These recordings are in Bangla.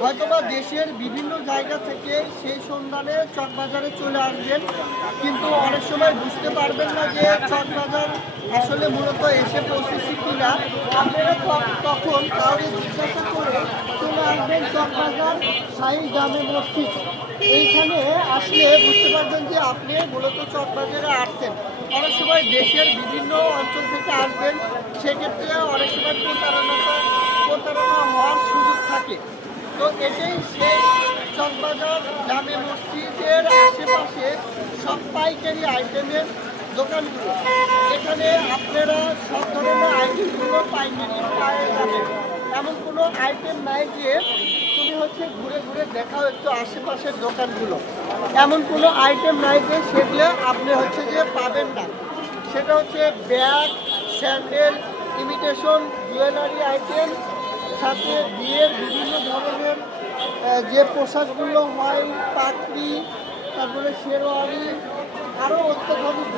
হয়তোবা দেশের বিভিন্ন জায়গা থেকে সেই সন্ধানে চকবাজারে চলে আসবেন, কিন্তু অনেক সময় বুঝতে পারবেন না যে চকবাজার আসলে মূলত এসে পৌঁছেছি কিনা। আপনারা তখন কাউকে জিজ্ঞাসা করে চলে আসবেন চকবাজার শাহী জামে মসজিদ। এইখানে আসলে বুঝতে পারবেন যে আপনি মূলত চকবাজারে আসছেন। অনেক সময় দেশের বিভিন্ন অঞ্চল থেকে আসবেন, সেক্ষেত্রে অনেক সময় প্রতারণা হওয়ার সুযোগ থাকে। তো এটাই সেই চকবাজার জামে মসজিদের আশেপাশে সব পাইকারি আইটেমের দোকানগুলো। এখানে আপনারা সব ধরনের আইটেমগুলো পাইকারি পাওয়া যাবে। এমন কোনো আইটেম নাই যে তুমি ঘুরে ঘুরে দেখাও একটু আশেপাশের দোকানগুলো, এমন কোনো আইটেম নাই যে সেগুলো আপনি যে পাবেন না। সেটা bag, sandal, imitation jewellery item, সাথে বিয়ের বিভিন্ন ধরনের যে পোশাকগুলো হয়, পাগড়ি, তারপরে শেরওয়ানি, আরও অত্যাধুনিক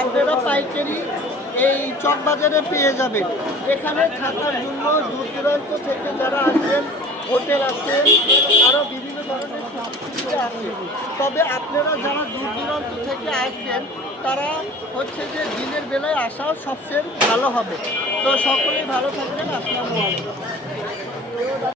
আপনারা পাইকারি এই চকবাজারে পেয়ে যাবেন। এখানে থাকার জন্য দূর দূরান্ত থেকে যারা আসবেন, হোটেল আছে, আরও বিভিন্ন ধরনের সুবিধা আছে। তবে আপনারা যারা দূর দূরান্ত থেকে আসবেন তারা যে দিনের বেলায় আসা সবচেয়ে ভালো হবে। তো সকলেই ভালো থাকবেন। আসসালামু আলাইকুম।